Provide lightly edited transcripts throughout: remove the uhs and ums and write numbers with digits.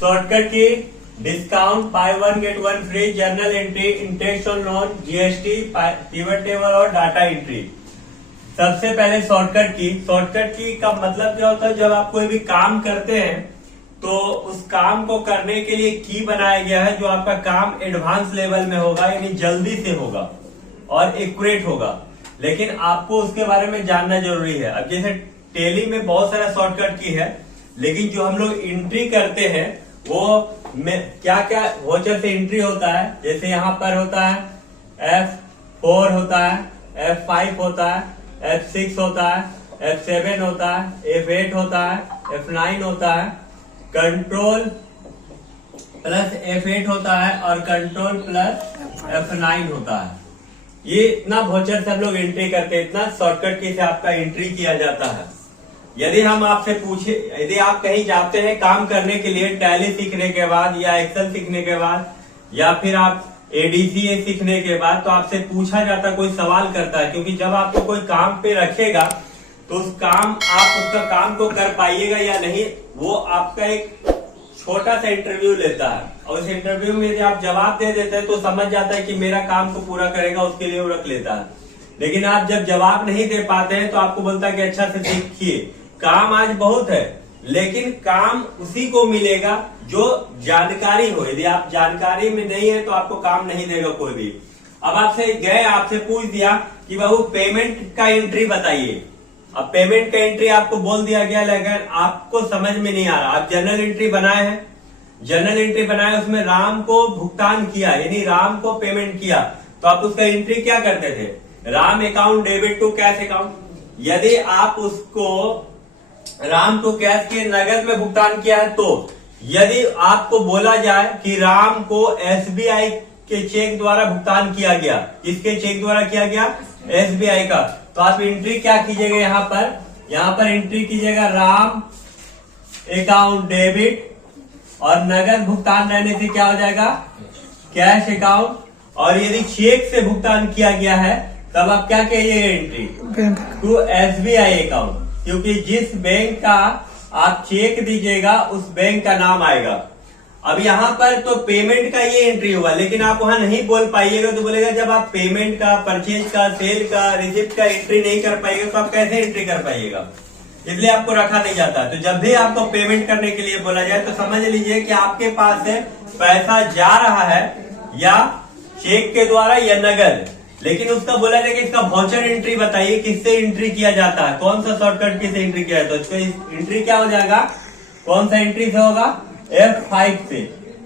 Shortcut की discount, by one get one free, journal entry, interest on loan, GST, pivot table और data entry. सबसे पहले shortcut की का मतलब क्या होता है? जब आप कोई भी काम करते हैं तो उस काम को करने के लिए की बनाया गया है जो आपका काम एडवांस लेवल में होगा, यानी जल्दी से होगा और एक्यूरेट होगा, लेकिन आपको उसके बारे में जानना जरूरी है। अब जैसे टेली में बहुत सारा शॉर्टकट की है, लेकिन जो हम लोग एंट्री करते हैं वो में क्या क्या वोचर से एंट्री होता है। जैसे यहाँ पर होता है F4 होता है, F5 होता है, F6 होता है, F7 होता है, F8 होता है, F9 होता है, कंट्रोल प्लस F8 होता है और कंट्रोल प्लस F9 होता है। ये इतना वोचर से हम लोग एंट्री करते हैं, इतना शॉर्टकट की से आपका एंट्री किया जाता है। यदि हम आपसे पूछे, यदि आप कहीं जाते हैं काम करने के लिए टैली सीखने के बाद या एक्सेल सीखने के बाद या फिर आप एडीसीए सीखने के बाद, तो आपसे पूछा जाता, कोई सवाल करता है, क्योंकि जब आपको कोई काम पे रखेगा तो उस काम आप उसका काम को कर पाइएगा या नहीं, वो आपका एक छोटा सा इंटरव्यू लेता है। और उस इंटरव्यू में यदि आप जवाब दे देते हैं तो समझ जाता है कि मेरा काम को पूरा करेगा, उसके लिए वो रख लेता है। लेकिन आप जब जवाब नहीं दे पाते हैं तो आपको बोलता है कि अच्छा से देखिए, काम आज बहुत है, लेकिन काम उसी को मिलेगा जो जानकारी हो। यदि आप जानकारी में नहीं है तो आपको काम नहीं देगा कोई भी। अब आपसे पूछ दिया कि बाबू पेमेंट का एंट्री बताइए। अब पेमेंट का एंट्री आपको बोल दिया गया, लेकिन आपको समझ में नहीं आ रहा। आप जनरल एंट्री बनाए हैं, जनरल एंट्री बनाए, उसमें राम को भुगतान किया, यानी राम को पेमेंट किया, तो आप उसका एंट्री क्या करते थे? Ram account debit to cash account. यदि आप उसको राम को कैश के नगद में भुगतान किया है, तो यदि आपको बोला जाए कि राम को एसबीआई के चेक द्वारा भुगतान किया गया, किसके चेक द्वारा किया गया? एसबीआई का, तो आप एंट्री क्या कीजिएगा? यहाँ पर एंट्री कीजिएगा राम अकाउंट डेबिट, और नगद भुगतान रहने से क्या हो जाएगा? Cash account. और यदि चेक से भुगतान किया गया है तब आप क्या कहिएगा? एंट्री टू एसबीआई अकाउंट, क्योंकि जिस बैंक का आप चेक दीजिएगा उस बैंक का नाम आएगा। अब यहाँ पर तो पेमेंट का ये एंट्री होगा, लेकिन आप वहां नहीं बोल पाइएगा, तो बोलेगा जब आप पेमेंट का, परचेज का, सेल का, रिसिप्ट का एंट्री नहीं कर पाइएगा तो आप कैसे एंट्री कर पाइएगा? इसलिए आपको रखा नहीं जाता। तो जब भी आपको पेमेंट करने के लिए बोला जाए तो समझ लीजिए कि आपके पास से पैसा जा रहा है या चेक के द्वारा या नगद, लेकिन उसका बोला जाए कि इसका वाउचर एंट्री बताइए, किससे एंट्री किया जाता है, कौन सा शॉर्टकट किससे एंट्री किया जाता है? तो इसका एंट्री क्या हो जाएगा? कौन सा एंट्री से होगा? F5 से,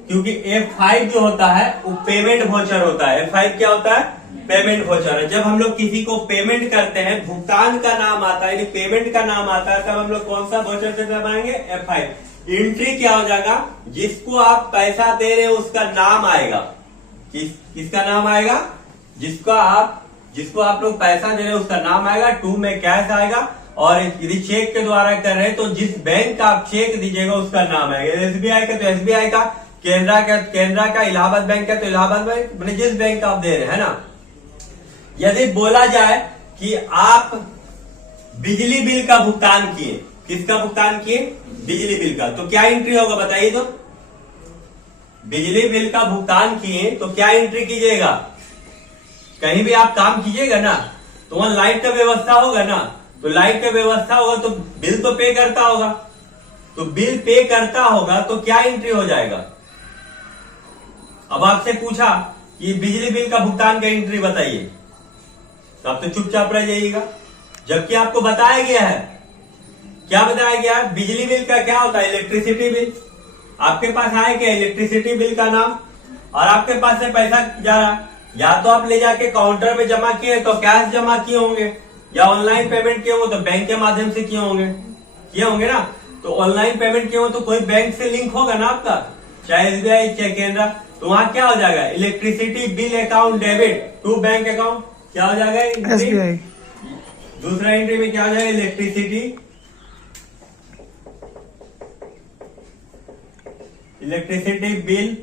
क्योंकि F5 जो होता है वो पेमेंट वाउचर होता है। F5 क्या होता है? पेमेंट वाउचर है। जब हम लोग किसी को पेमेंट करते हैं, भुगतान का नाम आता है, पेमेंट का नाम आता है, तब हम लोग कौन सा वाउचर से बनाएंगे? F5। एंट्री क्या हो जाएगा? जिसको आप पैसा दे रहे हो उसका नाम आएगा। किसका नाम आएगा? जिसको आप लोग पैसा दे रहे हो उसका नाम आएगा, टू में कैश आएगा, और यदि चेक के द्वारा कर रहे हैं तो जिस बैंक का आप चेक दीजिएगा उसका नाम आएगा। एसबीआई का तो एसबीआई का, केनरा का, इलाहाबाद बैंक का तो इलाहाबाद बैंक, मैंने जिस बैंक का आप दे रहे हैं ना। यदि बोला जाए कि आप बिजली बिल का भुगतान किए, किसका भुगतान किए? बिजली बिल का, तो क्या एंट्री होगा बताइए? तो बिजली बिल का भुगतान किए तो क्या एंट्री कीजिएगा? कहीं भी आप काम कीजिएगा ना तो वहां लाइट का व्यवस्था होगा ना, तो लाइट का व्यवस्था होगा तो बिल तो पे करता होगा, तो बिल पे करता होगा तो क्या एंट्री हो जाएगा? अब आपसे पूछा कि बिजली बिल का भुगतान का एंट्री बताइए, तो आप तो चुपचाप रह जाइएगा, जबकि आपको बताया गया है। क्या बताया गया है? बिजली बिल का क्या होता है? Electricity bill. आपके पास आए क्या? इलेक्ट्रिसिटी बिल का नाम, और आपके पास से पैसा जा रहा, या तो आप ले जाके काउंटर पे जमा किए तो कैश जमा किए होंगे, या ऑनलाइन पेमेंट किए हो तो बैंक के माध्यम से किए होंगे ना। तो ऑनलाइन पेमेंट किए हो तो कोई बैंक से लिंक होगा ना आपका, चाहे एसबीआई चाहे केनरा, तो वहां क्या हो जाएगा? Electricity bill account debit to bank account, क्या हो जाएगा? एसबीआई। दूसरा एंट्री में क्या हो जाएगा? इलेक्ट्रिसिटी बिल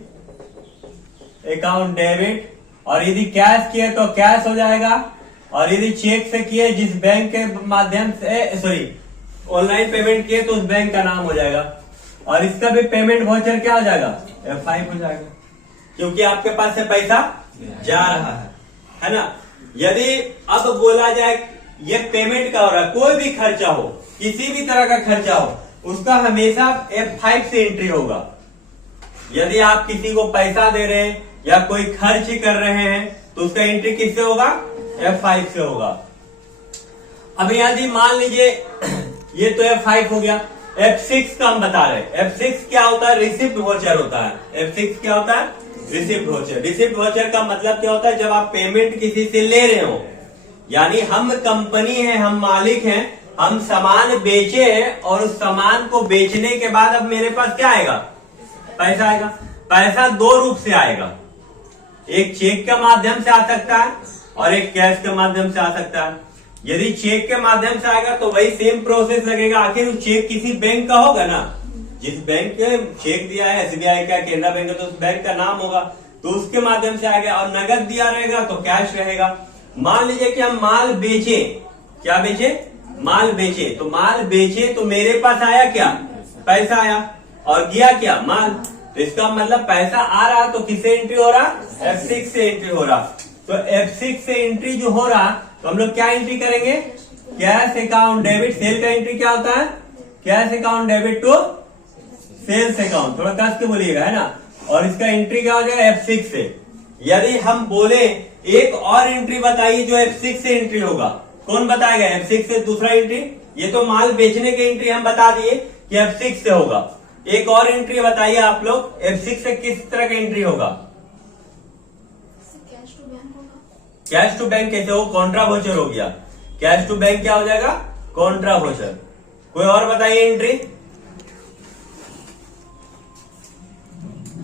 अकाउंट डेबिट, और यदि कैश किए तो कैश हो जाएगा, और यदि चेक से किए जिस बैंक के माध्यम से, ऑनलाइन पेमेंट किए तो उस बैंक का नाम हो जाएगा। और इसका भी पेमेंट वाउचर क्या हो जाएगा, F5 हो जाएगा, क्योंकि आपके पास से पैसा जा रहा है ना। यदि अब बोला जाए ये पेमेंट का हो रहा है, कोई भी खर्चा हो, किसी भी तरह का खर्चा हो, उसका हमेशा F5 से एंट्री होगा। यदि आप किसी को पैसा दे रहे हैं या कोई खर्च कर रहे हैं तो उसका एंट्री किससे होगा, F5 से होगा। अब यदि मान लीजिए ये तो F5 हो गया, F6 का हम बता रहे हैं। F6 क्या होता है, रिसिप्ट वाउचर होता है। F6 क्या होता है, रिसिप्ट वाउचर। रिसिप्ट वाउचर का मतलब क्या होता है, जब आप पेमेंट किसी से ले रहे हो, यानी हम कंपनी है, हम मालिक हैं, हम सामान बेचे हैं और उस सामान को बेचने के बाद अब मेरे पास क्या आएगा, पैसा आएगा। पैसा दो रूप से आएगा, एक चेक के माध्यम से आ सकता है और एक कैश के माध्यम से आ सकता है। यदि चेक के माध्यम से आएगा तो वही सेम प्रोसेस लगेगा। आखिर वो चेक किसी बैंक का होगा ना, जिस बैंक के चेक दिया है, SBI का, केनरा बैंक का, तो उस बैंक का नाम होगा, तो उसके माध्यम से आएगा। और नगद दिया रहेगा तो कैश रहेगा। मान लीजिए कि हम माल बेचे, क्या बेचे, माल बेचे, तो माल बेचे तो मेरे पास आया क्या, पैसा आया, और गया क्या, माल। तो इसका मतलब पैसा आ रहा तो किससे एंट्री हो रहा, F6 से एंट्री हो रहा। तो F6 से एंट्री जो हो रहा तो हम लोग क्या एंट्री करेंगे, कैश अकाउंट डेबिट। सेल का एंट्री क्या होता है, cash account debit to sales account, थोड़ा कस के बोलिएगा, है ना। और इसका एंट्री क्या हो जाएगा, F6 से। यदि हम बोले एक और एंट्री बताइए जो F6 से एंट्री होगा, कौन बताएगा, F6 से दूसरा एंट्री। ये तो माल बेचने की एंट्री हम बता दिए कि F6 से होगा। एक और एंट्री बताइए आप लोग, F6 से किस तरह का एंट्री होगा, कैश टू बैंक होगा। कैश टू बैंक कैसे हो, कॉन्ट्रा वाउचर हो गया। कैश टू बैंक क्या हो जाएगा, कॉन्ट्रा वाउचर। कोई और बताइए एंट्री।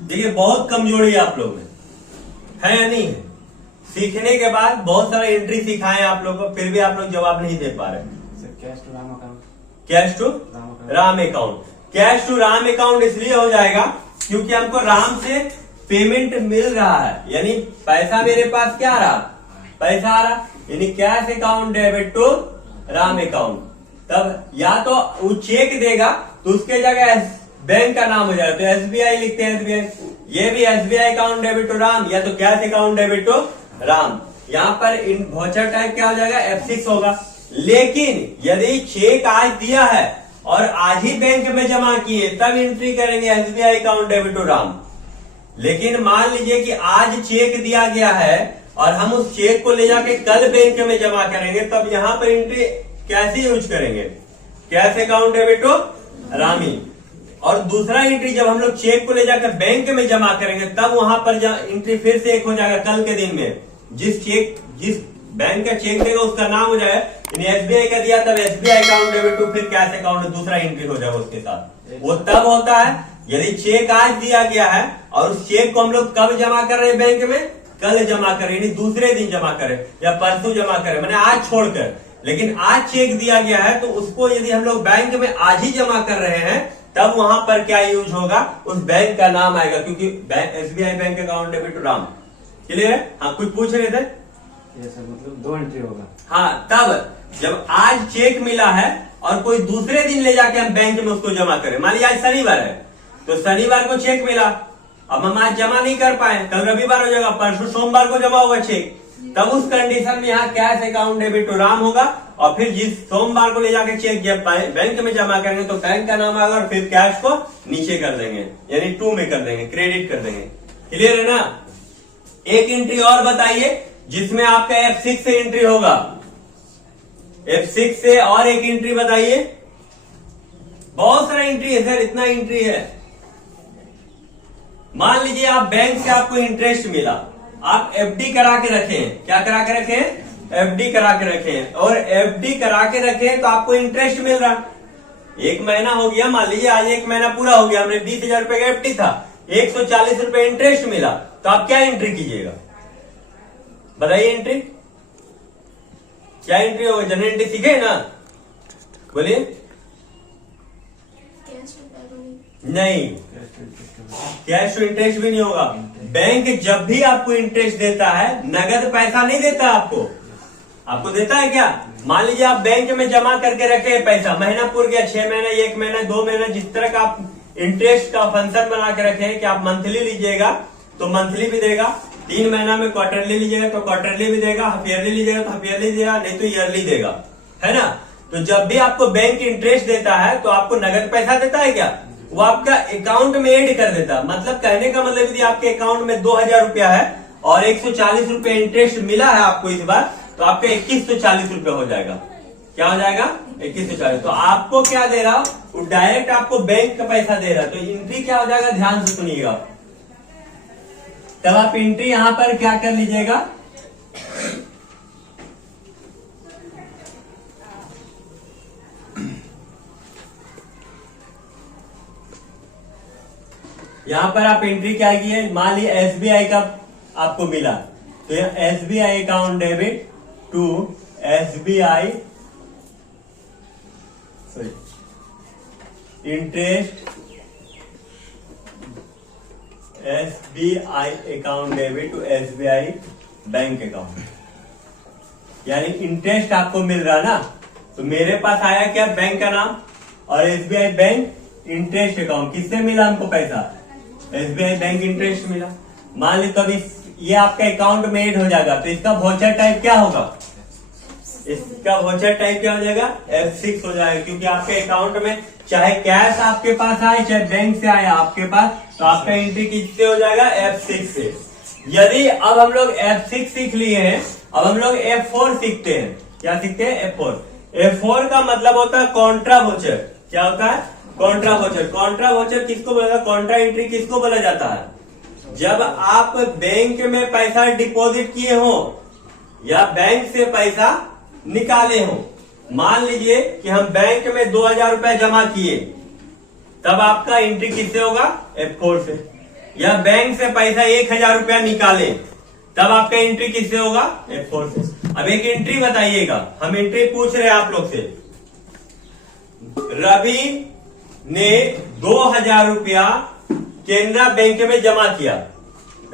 देखिए बहुत कमजोरी है आप लोग में, है या नहीं है। सीखने के बाद बहुत सारा एंट्री सिखाए आप लोग को, फिर भी आप लोग जवाब नहीं दे पा रहे। Cash to Ram account, cash to Ram account. Cash to Ram account इसलिए हो जाएगा क्योंकि हमको राम से पेमेंट मिल रहा है, यानी पैसा मेरे पास क्या आ रहा, पैसा आ रहा, यानी cash account debit to Ram account. तब या तो वो चेक देगा तो उसके जगह बैंक का नाम हो जाएगा, तो SBI लिखते हैं, SBI। ये भी SBI account debit to Ram, या तो cash account debit to Ram. यहाँ पर इन वाउचर टाइप क्या हो जाएगा, F6 होगा। लेकिन यदि चेक आज दिया है और आज ही बैंक में जमा किए तब एंट्री करेंगे SBI account debit to Ram. लेकिन मान लीजिए कि आज चेक दिया गया है और हम उस चेक को ले जाके कल बैंक में जमा करेंगे, तब यहाँ पर एंट्री कैसे यूज करेंगे, cash account debit to Rami. और दूसरा एंट्री जब हम लोग चेक को ले जाकर बैंक में जमा करेंगे तब वहां पर एंट्री फिर से एक हो जाएगा, कल के दिन में जिस बैंक का चेक देगा उसका नाम हो जाएगा, SBI का दिया तब SBI अकाउंट डेबिट टू फिर कैश अकाउंट, दूसरा एंट्री हो जाएगा उसके साथ। वो तब होता है यदि चेक आज दिया गया है और उस चेक को हम लोग कब जमा कर रहे हैं बैंक में, कल जमा करें, यानी दूसरे दिन जमा करें या परसों जमा करें, मैंने आज छोड़कर। लेकिन आज चेक दिया गया है तो उसको यदि हम लोग बैंक में आज ही जमा कर रहे हैं तब वहां पर क्या यूज होगा, उस बैंक का नाम आएगा, क्योंकि SBI bank account debit to Ram. Clear है। हाँ कुछ पूछ रहे थे, मतलब दो एंट्री होगा। हाँ तब जब आज चेक मिला है और कोई दूसरे दिन ले जाके हम बैंक में उसको जमा करें, मान लीजिए आज शनिवार है तो शनिवार को चेक मिला, अब हम आज जमा नहीं कर पाए, कल रविवार हो जाएगा, परसों सोमवार को जमा होगा चेक, तब उस कंडीशन में यहाँ cash account debit to Ram होगा। और फिर जिस सोमवार को ले जाके चेक जब बैंक में जमा करेंगे तो बैंक का नाम आएगा और फिर कैश को नीचे कर देंगे, यानी टू में कर देंगे, क्रेडिट कर देंगे। क्लियर है ना। एक एंट्री और बताइए जिसमें आपका F6 से एंट्री होगा, F6 से और एक एंट्री बताइए। बहुत सारा एंट्री है सर, इतना एंट्री है। मान लीजिए आप बैंक से आपको इंटरेस्ट मिला, आप FD करा के रखें, क्या करा के रखें, FD करा के रखें, और FD करा के रखें तो आपको इंटरेस्ट मिल रहा। एक महीना हो गया, मान लीजिए आज एक महीना पूरा हो गया, हमने 20,000 रुपए का FD था, 140 रुपए इंटरेस्ट मिला, तो आप क्या एंट्री कीजिएगा, बताइए एंट्री क्या एंट्री होगा। जनरल एंट्री सीखे ना, बोलिए। नहीं, कैश टू इंटरेस्ट भी नहीं होगा। बैंक जब भी आपको इंटरेस्ट देता है नगद पैसा नहीं देता आपको देता है क्या। मान लीजिए आप बैंक में जमा करके रखे पैसा, महीना पूर गया, 6 महीना, 1 महीना, 2 महीना, जिस तरह का आप इंटरेस्ट का फंक्शन बना के रखे हैं कि आप मंथली लीजिएगा तो मंथली भी देगा, 3 महीना में क्वार्टरली लीजिएगा तो क्वार्टरली भी देगा, हाफ ईयरली लीजिएगा तो हाफ ईयरली देगा, नहीं तो ईयरली देगा, है ना। तो जब भी आपको बैंक इंटरेस्ट देता है तो आपको नगद पैसा देता है क्या, वो आपका अकाउंट में एड कर देता है। मतलब कहने का मतलब यदि आपके अकाउंट में 2000 रुपया है और 140 रुपए इंटरेस्ट मिला है आपको इस बार, तो आपका 2140 रुपये हो जाएगा। क्या हो जाएगा, 2140। तो आपको क्या दे रहा, वो डायरेक्ट आपको बैंक का पैसा दे रहा। तो एंट्री क्या हो जाएगा, ध्यान से सुनिएगा। तब आप एंट्री यहां पर क्या कर लीजिएगा, यहां पर आप एंट्री क्या की है, मान लीजिए एसबीआई का आपको मिला, तो SBI account debit to SBI interest SBI account debit to SBI bank account, यानी इंटरेस्ट आपको मिल रहा ना। तो मेरे पास आया क्या, बैंक का नाम और एसबीआई बैंक इंटरेस्ट अकाउंट, किससे मिला हमको पैसा, एसबीआई बैंक इंटरेस्ट मिला। मान ली तो अभी ये आपका अकाउंट में एड हो जाएगा, तो इसका वोचर टाइप क्या होगा, इसका वोचर टाइप क्या हो जाएगा, F6 हो जाएगा, क्योंकि आपके अकाउंट में चाहे कैश आपके पास आए चाहे बैंक से आए आपके पास, तो आपका एंट्री किससे हो जाएगा, F6 से। यदि अब हम लोग F6 सीख लिए हैं, अब हम लोग F4 सीखते हैं। क्या सीखते हैं, F4। F4 का मतलब होता है कॉन्ट्रा वोचर। क्या होता है, कॉन्ट्रा वोचर। कॉन्ट्रा वोचर किसको बोला, कॉन्ट्रा एंट्री किसको बोला जाता है, जब आप बैंक में पैसा डिपॉजिट किए हो या बैंक से पैसा निकाले हो। मान लीजिए कि हम बैंक में 2000 रुपए जमा किए, तब आपका एंट्री किससे होगा, F4 से। या बैंक से पैसा 1000 रुपया निकाले, तब आपका एंट्री किससे होगा, F4 से। अब एक एंट्री बताइएगा, हम एंट्री पूछ रहे हैं आप लोग से। रवि ने 2000 रुपया केनरा बैंक में जमा किया,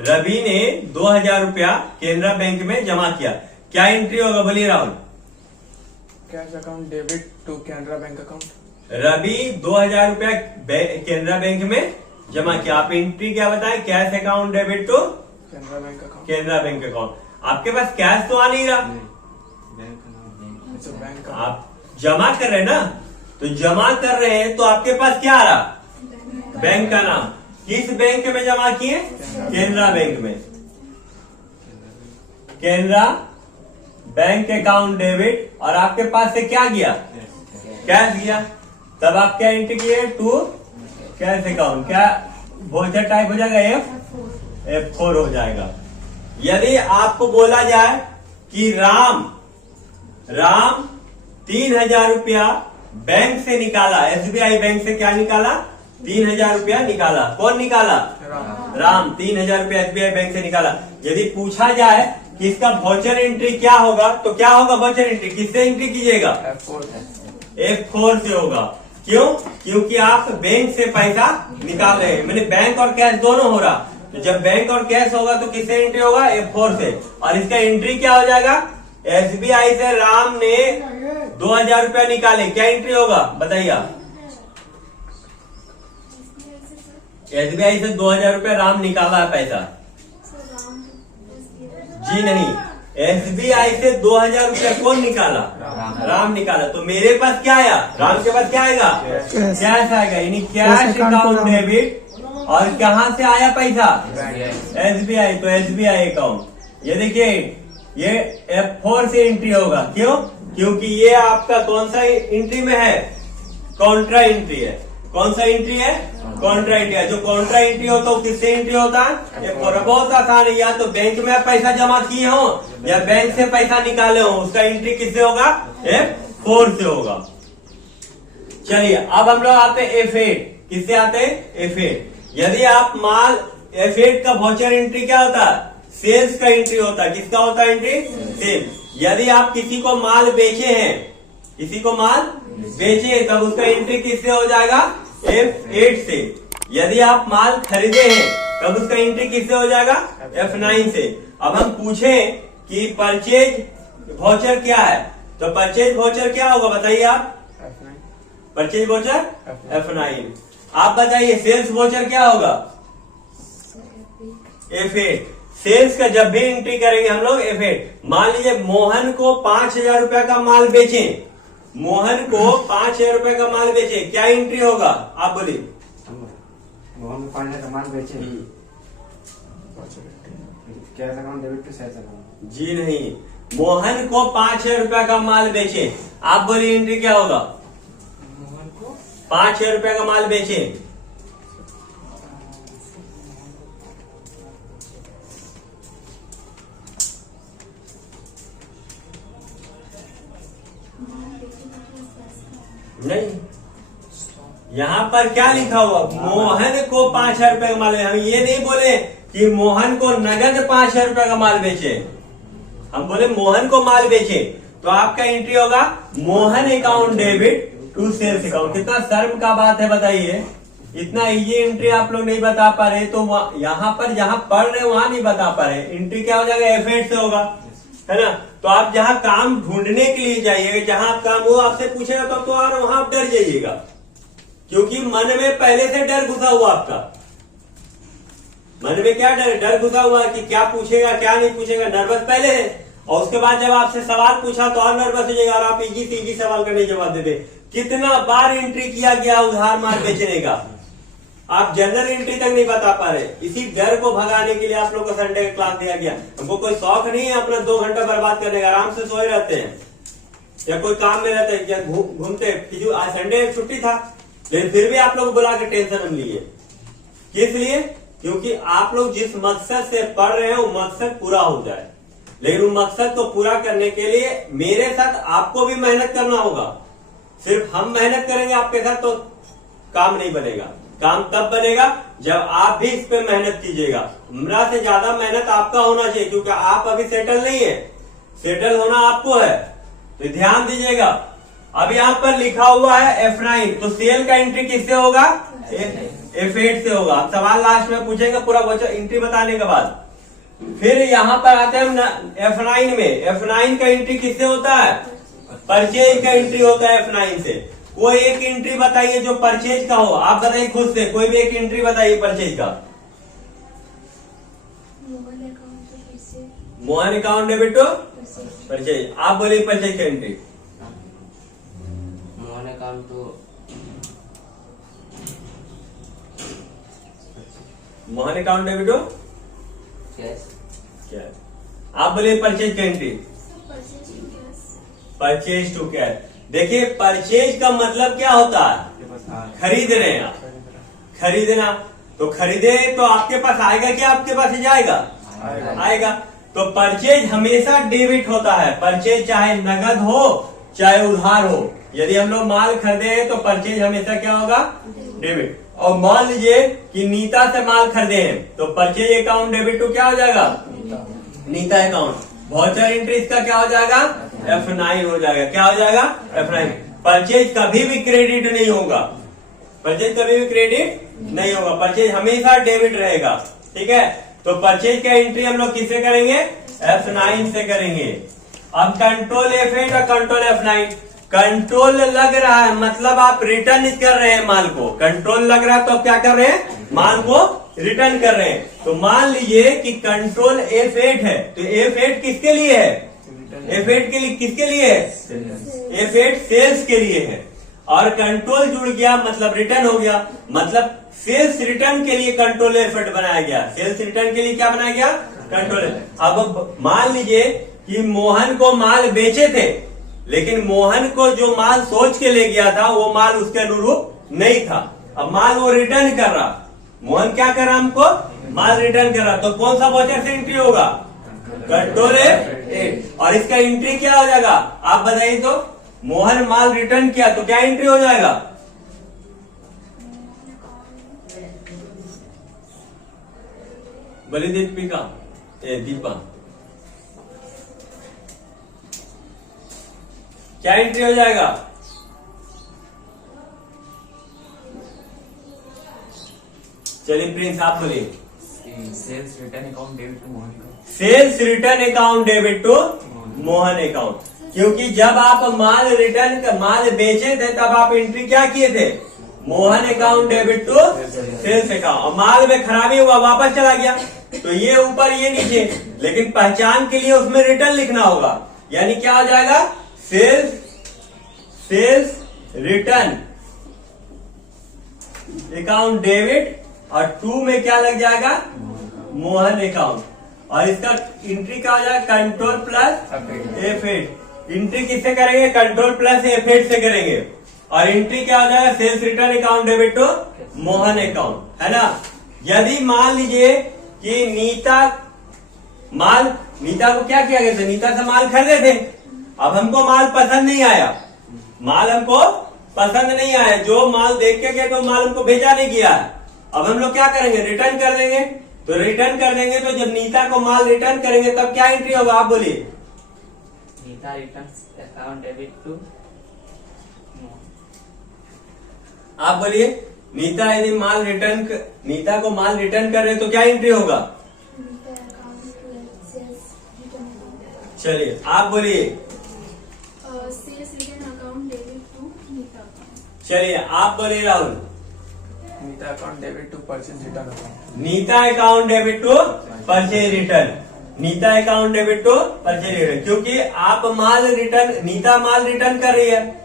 रवि ने 2000 रुपया केनरा बैंक में जमा किया, क्या एंट्री होगा, बोलिए Rahul. Cash account debit to Canara bank account. Ravi 2000 रुपया केनरा बैंक में जमा किया, आप एंट्री क्या बताएं, cash account debit to Canara bank account. Canara bank account. आपके पास कैश तो आ नहीं रहा, बैंक का नाम, अच्छा बैंक का। आप जमा कर रहे हैं ना, तो जमा कर रहे हैं तो आपके पास क्या आ रहा, बैंक का नाम। किस बैंक में जमा किए, केनरा बैंक में। केनरा बैंक अकाउंट डेबिट, और आपके पास से क्या गया, कैश गया, तब आप क्या एंट्री किए, टू कैश अकाउंट। क्या वोचर टाइप हो जाएगा, F4 हो जाएगा। यदि आपको बोला जाए कि राम 3000 रुपया बैंक से निकाला, एसबीआई बैंक से क्या निकाला, 3000 रुपया निकाला, कौन निकाला, राम 3000 रुपया एसबीआई बैंक से निकाला। यदि पूछा जाए कि इसका वोचर एंट्री क्या होगा, तो क्या होगा वोचर एंट्री, किससे एंट्री कीजिएगा, F4 से होगा। क्यों, क्योंकि आप बैंक से पैसा निकाल रहे हैं, मैंने बैंक और कैश दोनों हो रहा। तो जब बैंक और कैश होगा तो किससे एंट्री होगा, F4 से। और इसका एंट्री क्या हो जाएगा, एसबीआई से राम ने 2000 रुपया निकाले, क्या एंट्री होगा बताइए। एसबीआई से 2000 रुपया राम निकाला है पैसा, जी नहीं, एसबीआई से 2000 रुपया कौन निकाला, राम निकाला। तो मेरे पास क्या आया, राम के पास क्या आएगा, कैश आएगा, यानी कैश अकाउंट डेबिट। और कहां से आया पैसा, एसबीआई, तो एसबीआई अकाउंट। ये देखिए ये F4 से एंट्री होगा। क्यों, क्योंकि ये आपका कौन सा एंट्री में है, कॉन्ट्रा एंट्री है। कौन सा एंट्री है, कॉन्ट्रा एंट्री है। जो कॉन्ट्रा एंट्री होता है किससे एंट्री होता है, F4। बहुत आसान है, या तो बैंक में आप पैसा जमा किए हो या बैंक से पैसा निकाले हो, उसका एंट्री किससे होगा, F4 से होगा। चलिए अब हम लोग आते हैं F8। किससे आते हैं, F8। यदि आप माल, F8 का वॉचर एंट्री क्या होता है, सेल्स का एंट्री होता है। किसका होता है एंट्री, सेल। यदि आप किसी को माल बेचे हैं, किसी को माल बेचे, तब उसका एंट्री किससे हो जाएगा, F8 से। यदि आप माल खरीदे हैं तब उसका एंट्री किससे हो जाएगा, F9 से। अब हम पूछें कि परचेज वॉचर क्या है, तो परचेज वॉचर क्या होगा बताइए आप, परचेज वॉचर F9। आप बताइए सेल्स वोचर क्या होगा? F8। सेल्स का जब भी एंट्री करेंगे हम लोग F8। मान लीजिए मोहन को 5,000 रुपए का माल बेचें, मोहन को 5,000 रुपए का माल बेचे, क्या एंट्री होगा? आप बोलिए। मोहन को 5,000 का माल बेचे, cash account debit to sales account. जी नहीं, मोहन को 5,000 रुपए का माल बेचे, आप बोलिए एंट्री क्या होगा? मोहन को 5,000 रुपए का माल बेचे, नहीं, यहाँ पर क्या लिखा हुआ? मोहन को 5,000 रुपए का माल बेचे। हम ये नहीं बोले कि मोहन को नगद 5,000 रुपए का माल बेचे, हम बोले मोहन को माल बेचे, तो आपका एंट्री होगा Mohan account debit to sales account. कितना शर्म का बात है बताइए, इतना इजी एंट्री आप लोग नहीं बता पा रहे, तो यहाँ पर जहाँ पढ़ रहे वहां नहीं बता पा रहे। एंट्री क्या हो जाएगा? F8 से होगा, है ना? तो आप जहाँ काम ढूंढने के लिए जाइएगा, जहाँ आप काम वो आपसे पूछेगा तो और वहां आप डर जाइएगा, क्योंकि मन में पहले से डर घुसा हुआ आपका। मन में क्या डर घुसा हुआ कि क्या पूछेगा क्या नहीं पूछेगा, नर्वस पहले है, और उसके बाद जब आपसे सवाल पूछा तो और नर्वस हो जाएगा और आप इजी से इजी सवाल का नहीं जवाब देते। कितना बार एंट्री किया गया उधार माल बेचने का, आप जनरल एंट्री तक नहीं बता पा रहे। इसी डर को भगाने के लिए आप लोग को संडे का क्लास दिया गया। हमको कोई शौक नहीं है अपना 2 घंटा बर्बाद करने का, आराम से सोए रहते हैं या कोई काम में रहते हैं या घूमते। आज संडे छुट्टी था, लेकिन फिर भी आप लोग बुला के टेंशन हम लिए, किस लिए? क्योंकि आप लोग जिस मकसद से पढ़ रहे हैं वो मकसद पूरा हो जाए। लेकिन उस मकसद को पूरा करने के लिए मेरे साथ आपको भी मेहनत करना होगा। सिर्फ हम मेहनत करेंगे आपके साथ तो काम नहीं बनेगा। काम तब बनेगा जब आप भी इस पे मेहनत कीजिएगा। हमरा से ज्यादा मेहनत आपका होना चाहिए, क्योंकि आप अभी सेटल नहीं है, सेटल होना आपको है, तो ध्यान दीजिएगा। अब यहाँ पर लिखा हुआ है F9, तो सेल का एंट्री किससे होगा? F8 से होगा। अब सवाल लास्ट में पूछेंगे पूरा वोचर एंट्री बताने के बाद। फिर यहाँ पर आते हैं हम F9 में। F9 का एंट्री किससे होता है? परचेज का एंट्री होता है F9 से। कोई एक एंट्री बताइए जो परचेज का हो, आप बताइए खुद से, कोई भी एक एंट्री बताइए परचेज का। Mohan account debit to purchase, आप बोलिए परचेज का entry. Mohan account to Mohan account debit to cash. क्या, आप बोलिए परचेज का एंट्री। Purchase to cash. देखिए परचेज का मतलब क्या होता है? खरीद रहे हैं आप, खरीदना। तो खरीदे तो आपके पास आएगा क्या? आपके पास ही जाएगा, आएगा। तो परचेज हमेशा डेबिट होता है। परचेज चाहे नगद हो चाहे उधार हो, यदि हम लोग माल खरीदे हैं तो परचेज हमेशा क्या होगा? डेबिट। और मान लीजिए कि नीता से माल खरीदे हैं तो परचेज अकाउंट डेबिट टू क्या हो जाएगा? नीता अकाउंट। वाउचर एंट्री इसका क्या हो जाएगा? F9 हो जाएगा। क्या हो जाएगा? F9। परचेज कभी भी क्रेडिट नहीं होगा, परचेज कभी भी क्रेडिट नहीं होगा, परचेज हमेशा डेबिट रहेगा। ठीक है, तो परचेज का एंट्री हम लोग किससे करेंगे? F9 से करेंगे। अब कंट्रोल F8 और कंट्रोल F9। कंट्रोल लग रहा है मतलब आप रिटर्न कर रहे हैं माल को। कंट्रोल लग रहा है तो आप क्या कर रहे हैं? माल को रिटर्न कर रहे हैं। तो मान लीजिए कि कंट्रोल F8 है, तो F8 किसके लिए है? F8 के लिए किसके लिए है? F8 सेल्स के लिए है। और कंट्रोल जुड़ गया मतलब रिटर्न हो गया, मतलब सेल्स रिटर्न के लिए कंट्रोल F8 बनाया गया। सेल्स रिटर्न के लिए क्या बनाया गया? कंट्रोल। अब मान लीजिए कि मोहन को माल बेचे थे, लेकिन मोहन को जो माल सोच के ले गया था वो माल उसके अनुरूप नहीं था। अब माल वो रिटर्न कर रहा, मोहन क्या कर रहा? हमको माल रिटर्न कर रहा, तो कौन सा वाउचर से एंट्री होगा? Control F8। और इसका एंट्री क्या हो जाएगा? आप बताइए तो। मोहन माल रिटर्न किया तो क्या एंट्री हो जाएगा? बोली दीपिका, दीपा, क्या एंट्री हो जाएगा? चलिए प्रिंस आप बोलिए। Sales return account debit to Mohan account. Sales return account debit to Mohan account. क्योंकि जब आप माल बेचे थे तब आप एंट्री क्या किए थे? Mohan account debit to sales account. और माल में खराबी हुआ, वापस चला गया, तो ये ऊपर ये नीचे, लेकिन पहचान के लिए उसमें रिटर्न लिखना होगा। यानी क्या हो जाएगा, सेल्स रिटर्न अकाउंट डेबिट, और टू में क्या लग जाएगा, मोहन अकाउंट। और इसका एंट्री क्या हो जाएगा, कंट्रोल प्लस F8। एंट्री किससे करेंगे, कंट्रोल प्लस F8 से करेंगे। और एंट्री क्या हो जाएगा, sales return account debit to Mohan account, है ना। यदि मान लीजिए कि नीता को क्या किया गया था, नीता से माल खरीदे थे, अब हमको माल पसंद नहीं आया, जो माल देख के गए तो माल हमको भेजा नहीं गया। अब हम लोग क्या करेंगे, रिटर्न कर देंगे। तो रिटर्न कर देंगे, तो जब नीता को माल रिटर्न करेंगे तब क्या एंट्री होगा, आप बोलिए। Nita return account debit to, आप बोलिए। नीता यदि नीता को माल रिटर्न कर रहे तो क्या एंट्री होगा, चलिए आप बोलिए। Sales return account debit to Nita. चलिए आप बोलिए Rahul. Nita account debit to purchase return account. Nita account debit to purchase return, Nita account debit to purchase return. क्योंकि आप नीता माल रिटर्न कर रही है,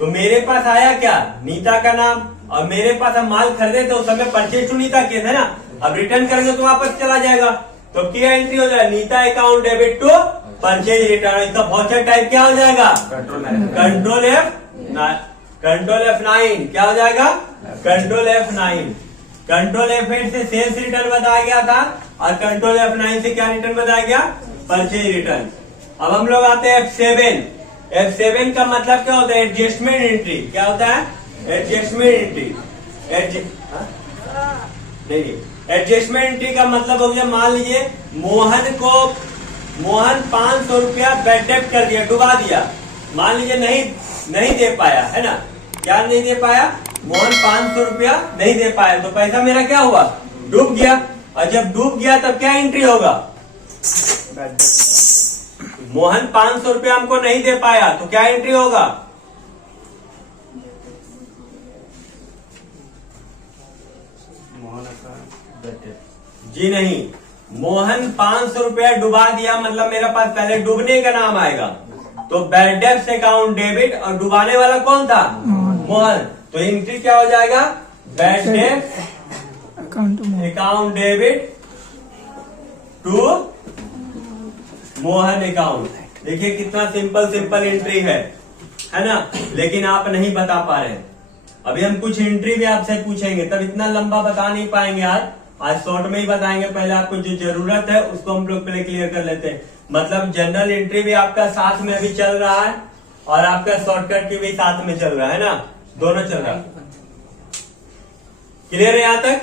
तो मेरे पास आया क्या, नीता का नाम, और मेरे पास हम माल खरीदे थे उस समय परचेज टू नीता किए थे ना। अब रिटर्न करेंगे तो वापस चला जाएगा, तो क्या एंट्री हो जाएगा, Nita account debit to purchase return. इसका वाउचर टाइप क्या हो जाएगा, कंट्रोल F9। क्या हो जाएगा, कंट्रोल F9। कंट्रोल F8 से सेल्स रिटर्न बताया गया था, और कंट्रोल F9 से क्या रिटर्न बताया गया, परचेज रिटर्न। अब हम लोग आते हैं F7 का मतलब क्या होता है, एडजस्टमेंट एंट्री। क्या होता है, एडजस्टमेंट एंट्री। एडजस्टमेंट एंट्री का मतलब हो गया, मान लीजिए मोहन 500 रुपया बैड डेब्ट कर दिया, डुबा दिया। मान लीजिए नहीं दे पाया, है ना। क्या नहीं दे पाया, मोहन 500 रुपया नहीं दे पाया, तो पैसा मेरा क्या हुआ, डूब गया। और जब डूब गया तब क्या एंट्री होगा, मोहन 500 रुपया हमको नहीं दे पाया, तो क्या एंट्री होगा, मोहन अकाउंट डेबिट। जी नहीं, मोहन 500 रुपया डुबा दिया, मतलब मेरे पास पहले डूबने का नाम आएगा, तो बैड डेब्ट अकाउंट डेबिट, और डुबाने वाला कौन था, मोहन। तो एंट्री क्या हो जाएगा, बैड डेब्ट account debit to Mohan account. देखिए कितना सिंपल एंट्री है ना। लेकिन आप नहीं बता पा रहे हैं। अभी हम कुछ एंट्री भी आपसे पूछेंगे, तब इतना लंबा बता नहीं पाएंगे आज शॉर्ट में ही बताएंगे। पहले आपको जो जरूरत है उसको हम लोग पहले क्लियर कर लेते हैं। मतलब जनरल एंट्री भी आपका साथ में अभी चल रहा है, और आपका शॉर्टकट की भी साथ में चल रहा है ना, दोनों चल रहा है। क्लियर है यहाँ तक,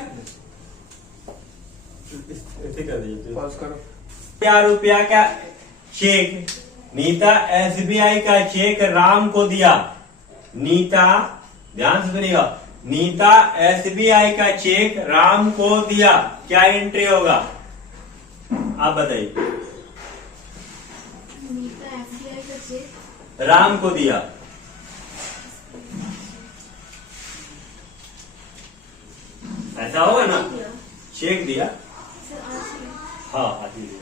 ऐसे कर दीजिए, पॉज करो। 1000 रुपया का चेक नीता SBI का चेक राम को दिया। नीता, ध्यान से सुनिएगा, नीता SBI का चेक राम को दिया, क्या एंट्री होगा, आप बताइए। नीता SBI का चेक राम को दिया, ऐसा होगा ना, चेक दिया, सर आज हाँ आज ही दिया।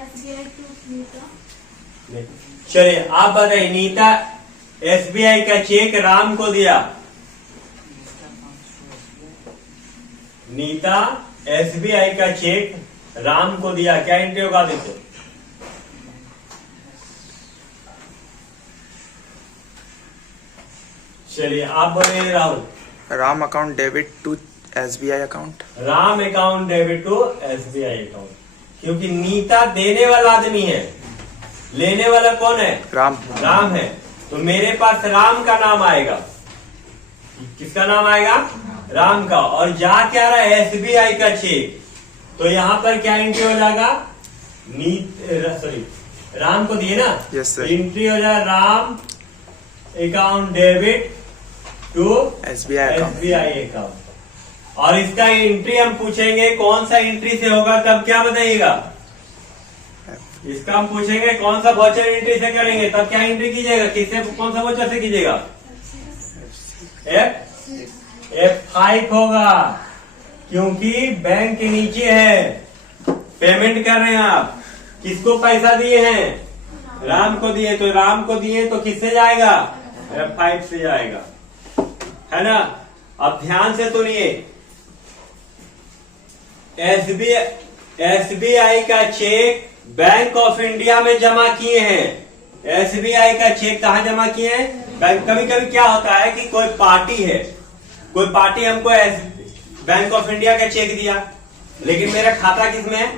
SBI to Nita. चलिए आप बताइए, नीता SBI का चेक राम को दिया, नीता SBI का चेक राम को दिया, क्या एंट्री होगा, देखो। चलिए आप बोलिए Rahul. Ram account debit to SBI account. Ram account debit to SBI account, क्योंकि नीता देने वाला आदमी है, लेने वाला कौन है, राम है, तो मेरे पास राम का नाम आएगा। किसका नाम आएगा, राम का। और जा क्या रहा है, SBI का चेक, तो यहाँ पर क्या एंट्री हो जाएगा, राम को दिए ना, यस सर। एंट्री हो जाएगा Ram account debit to SBI account. और इसका एंट्री हम पूछेंगे कौन सा एंट्री से होगा, तब क्या बताइएगा, इसका हम पूछेंगे कौन सा वाउचर एंट्री से करेंगे, तब क्या एंट्री कीजिएगा, किससे, कौन सा वाउचर से कीजिएगा, F5 होगा, क्योंकि बैंक के नीचे है। पेमेंट कर रहे हैं आप, किसको पैसा दिए हैं? राम को दिए, तो राम को दिए तो किससे जाएगा? F5 से जाएगा, है ना। अब ध्यान से सुनिए, एसबीआई का चेक बैंक ऑफ इंडिया में जमा किए हैं। एसबीआई का चेक कहाँ जमा किए हैं? बैंक। कभी कभी क्या होता है कि कोई पार्टी है, कोई पार्टी हमको बैंक ऑफ इंडिया का चेक दिया, लेकिन मेरा खाता किसमें है?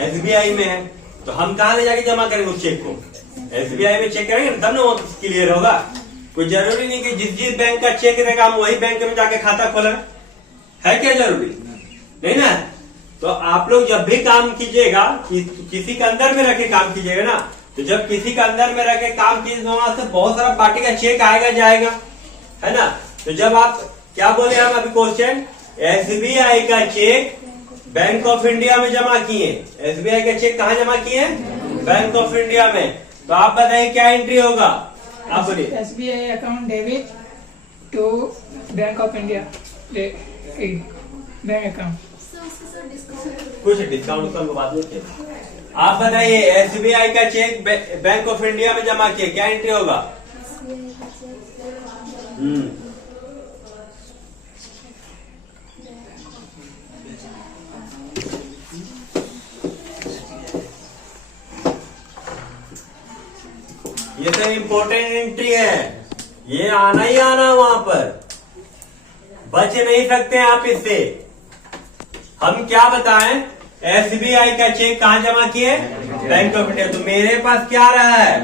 एसबीआई में है। तो हम कहाँ ले जाके जमा करेंगे उस चेक को? एसबीआई में चेक करेंगे तब ना वो क्लियर होगा। कोई जरूरी नहीं कि जिस बैंक का चेक देगा हम वही बैंक में जाके खाता खोलें, है क्या जरूरी? नहीं ना। तो आप लोग जब भी काम कीजिएगा, किसी के अंदर में रख के काम कीजिएगा ना, तो जब किसी के अंदर में रख के काम कीजिए तो वहां से बहुत सारा पार्टी का चेक आएगा जाएगा, है ना। तो जब आप क्या बोले हम अभी क्वेश्चन, एसबीआई का चेक बैंक ऑफ इंडिया में जमा किए। एसबीआई का चेक कहाँ जमा किए? बैंक ऑफ इंडिया में। तो आप बताइए क्या एंट्री होगा? आप बोलिए। SBI account debit to Bank of India bank account. Sir उसके साथ डिस्काउंट कुछ डिस्काउंट का बात नहीं है। आप बताइए, एसबीआई का चेक बैंक ऑफ इंडिया में जमा किए, क्या एंट्री होगा? ये तो इम्पोर्टेंट एंट्री है, ये आना ही आना वहां पर, बच नहीं सकते आप इससे। हम क्या बताएं, एसबीआई का चेक कहाँ जमा किए? Bank of India. तो मेरे पास क्या आ रहा है?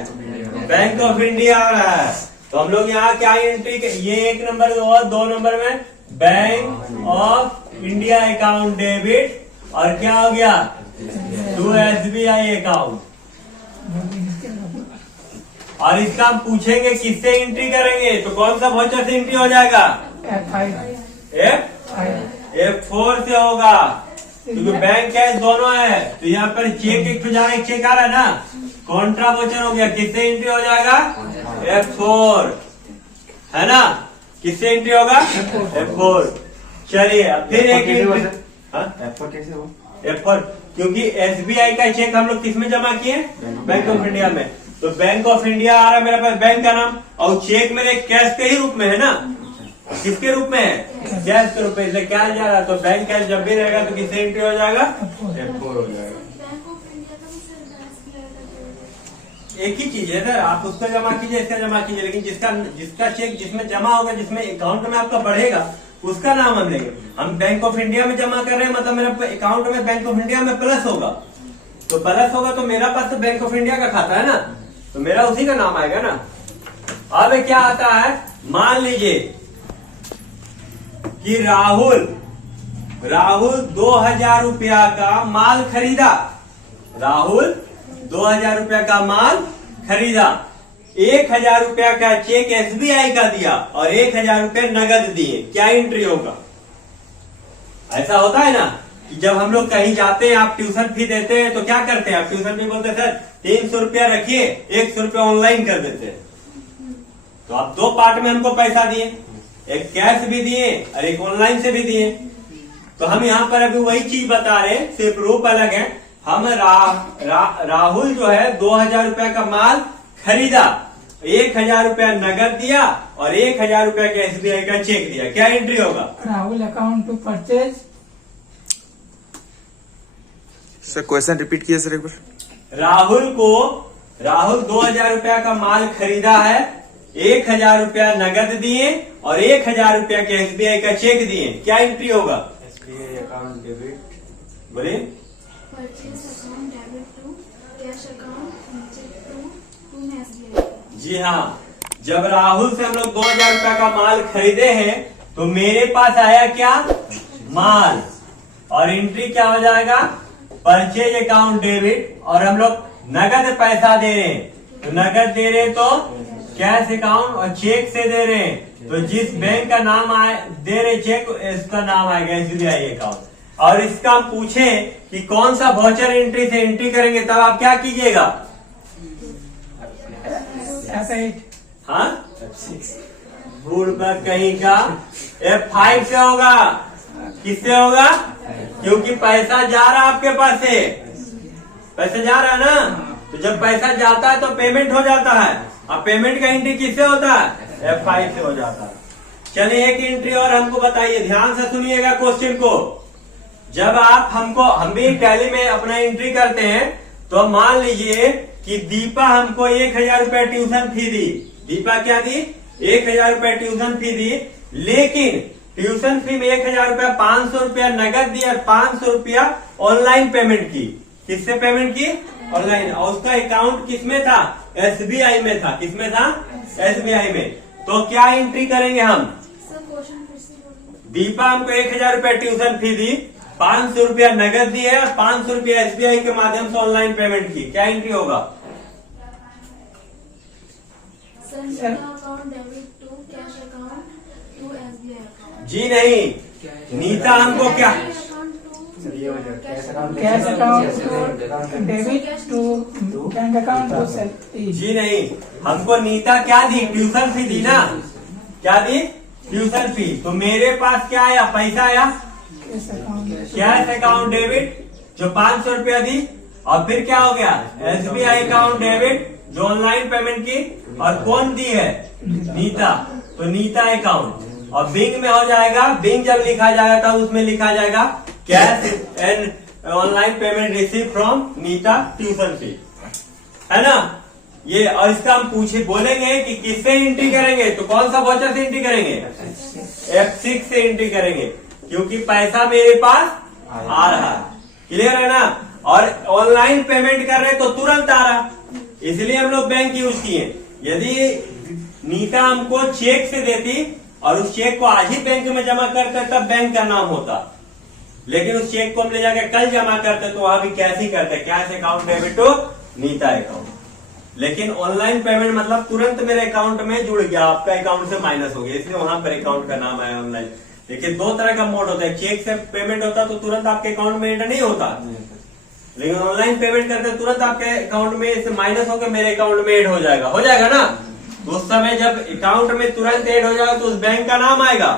बैंक ऑफ इंडिया आ रहा है। तो हम लोग यहाँ क्या एंट्री, ये 1 नंबर और 2 नंबर में bank of India account debit, और क्या हो गया? To SBI account. और इसका हम पूछेंगे किससे एंट्री करेंगे, तो कौन सा वाउचर से एंट्री हो जाएगा? F4 से होगा, क्योंकि बैंक कैश दोनों है। तो यहाँ पर चेक एक जा रहा है, एक चेक आ रहा है ना, कॉन्ट्रा वाउचर हो गया। किससे एंट्री हो जाएगा? F4, है ना। किससे एंट्री होगा? F4। चलिए अब फिर एक F4 कैसे हो? F4, क्योंकि एसबीआई का चेक हम लोग किस में जमा किए? बैंक ऑफ इंडिया में। तो बैंक ऑफ इंडिया आ रहा है मेरे पास, बैंक का नाम, और चेक मेरे कैश के ही रूप में है ना। किसके रूप में है? कैश के रूप में। इसलिए क्या जा रहा है, तो बैंक कैश जब भी रहेगा तो किससे एंट्री हो जाएगा? F4 हो जाएगा। बैंक ऑफ इंडिया का भी सर एक ही चीज है सर, आप उसका जमा कीजिए, इसका जमा कीजिए, लेकिन जिसका चेक जिसमें जमा होगा, जिसमें अकाउंट में आपका बढ़ेगा, उसका नाम हम लेंगे। हम बैंक ऑफ इंडिया में जमा कर रहे हैं, मतलब मेरे अकाउंट में बैंक ऑफ इंडिया में प्लस होगा, तो प्लस होगा तो मेरा पास तो बैंक ऑफ इंडिया का खाता है ना, तो मेरा उसी का नाम आएगा ना। अब क्या आता है, मान लीजिए कि राहुल 2000 रुपया का माल खरीदा। राहुल 2000 रुपया का माल खरीदा, 1000 रुपया का चेक एसबीआई का दिया और 1000 रुपया नगद दिए। क्या एंट्री होगा? ऐसा होता है ना कि जब हम लोग कहीं जाते हैं, आप ट्यूशन फी देते हैं तो क्या करते हैं, आप ट्यूशन फी बोलते हैं सर 300 रुपया रखिए, 100 रुपया ऑनलाइन कर देते हैं। तो आप 2 पार्ट में हमको पैसा दिए, एक कैश भी दिए और एक ऑनलाइन से भी दिए। तो हम यहाँ पर अभी वही चीज बता रहे हैं, सिर्फ रूप अलग है। हम राहुल जो है 2000 रुपया का माल खरीदा, 1000 रुपया नगद दिया और 1000 रुपया का एसबीआई का चेक दिया। क्या एंट्री होगा? Rahul account to purchase. Sir question repeat किए सर एक बार। राहुल 2000 रुपया का माल खरीदा है, 1000 रुपया नगद दिए और 1000 रुपया के एसबीआई का चेक दिए। क्या एंट्री होगा? एसबीआई अकाउंट डेबिट, बोले purchase account debit to cash account cheque to SBI. जी हाँ, जब राहुल से हम लोग 2000 रुपया का माल खरीदे हैं तो मेरे पास आया क्या? माल, और एंट्री क्या हो जाएगा? परचेज अकाउंट डेबिट, और हम लोग नगद पैसा दे रहे हैं, तो नगद दे रहे हैं तो कैश अकाउंट, और चेक से दे रहे हैं तो जिस बैंक का नाम आए दे रहे चेक, इसका नाम आएगा एसबीआई अकाउंट। और इसका हम पूछे कि कौन सा वाउचर एंट्री से एंट्री करेंगे, तब आप क्या कीजिएगा? हाँ, बुड़बक कहीं का। F5 से होगा, किससे होगा? क्योंकि पैसा जा रहा है आपके पास से, पैसा जा रहा है ना, तो जब पैसा जाता है तो पेमेंट हो जाता है। अब पेमेंट का एंट्री किससे होता है? F5 से हो जाता है। चलिए एक एंट्री और हमको बताइए, ध्यान से सुनिएगा क्वेश्चन को। जब आप हम भी टैली में अपना एंट्री करते हैं, तो मान लीजिए कि दीपा हमको 1000 रुपया ट्यूशन फी दी। दीपा क्या दी? 1000 रुपया ट्यूशन फी दी, लेकिन ट्यूशन फी में 1000 रुपया 500 रुपया नगद दिया, 500 रुपया ऑनलाइन पेमेंट की। किससे पेमेंट की? ऑनलाइन। और उसका अकाउंट किसमें था? SBI में था। किसमें था? SBI में। तो क्या एंट्री करेंगे हम? सर क्वेश्चन फिर से बोलिए। दीपा हमको 1000 रुपया ट्यूशन फी दी, 500 रुपया नगद दिए और 500 रुपया SBI के माध्यम से ऑनलाइन पेमेंट की। क्या एंट्री होगा? Sir Nita account debit to cash account to SBI account. जी नहीं, नीता हमको क्या? Cash account to debit to bank account to sale. जी नहीं, हमको नीता क्या दी? ट्यूशन फी दी ना। क्या दी? Tuition fee. तो मेरे पास क्या आया? पैसा आया, कैश अकाउंट डेबिट जो 500 रुपया दी, और फिर क्या हो गया? SBI अकाउंट डेबिट जो ऑनलाइन पेमेंट की, और कौन दी है? नीता। तो नीता अकाउंट, और बिंग में हो जाएगा, बिंग जब लिखा जाएगा तब उसमें लिखा जाएगा cash and online payment receive from Nita tuition fee, है ना ये। और इसका हम पूछे बोलेंगे कि किससे एंट्री करेंगे, तो कौन सा वाउचर से एंट्री करेंगे? F6 से एंट्री करेंगे, क्योंकि पैसा मेरे पास आ रहा है। क्लियर है ना? और ऑनलाइन पेमेंट कर रहे तो तुरंत आ रहा, इसलिए हम लोग बैंक यूज किए। यदि नीता हमको चेक से देती और उस चेक को आज ही बैंक में जमा करते तब बैंक का नाम होता, लेकिन उस चेक को हम ले जाकर कल जमा करते तो वहां भी कैश ही करते, cash account debit to Nita account. लेकिन ऑनलाइन पेमेंट मतलब तुरंत मेरे अकाउंट में जुड़ गया, आपका अकाउंट से माइनस हो गया, इसलिए वहां पर अकाउंट का नाम आया ऑनलाइन। लेकिन दो तरह का मोड होता है, चेक से पेमेंट होता तो तुरंत आपके अकाउंट में एंटर नहीं होता, लेकिन ऑनलाइन पेमेंट करते तुरंत आपके अकाउंट में से माइनस होकर मेरे अकाउंट में ऐड हो जाएगा। हो जाएगा ना? तो उस समय जब अकाउंट में तुरंत ऐड हो जाएगा तो उस बैंक का नाम आएगा,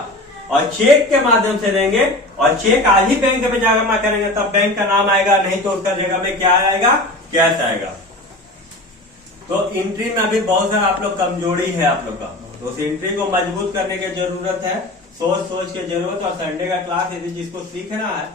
और चेक के माध्यम से देंगे और चेक आज ही बैंक में जमा करेंगे तब बैंक का नाम आएगा, नहीं तो उसका जगह में क्या आएगा? कैश आएगा। तो एंट्री में अभी बहुत सारा आप लोग कमजोरी है आप लोग का, तो उस एंट्री को मजबूत करने की जरूरत है, सोच के जरूरत। और संडे का क्लास यदि जिसको सीखना है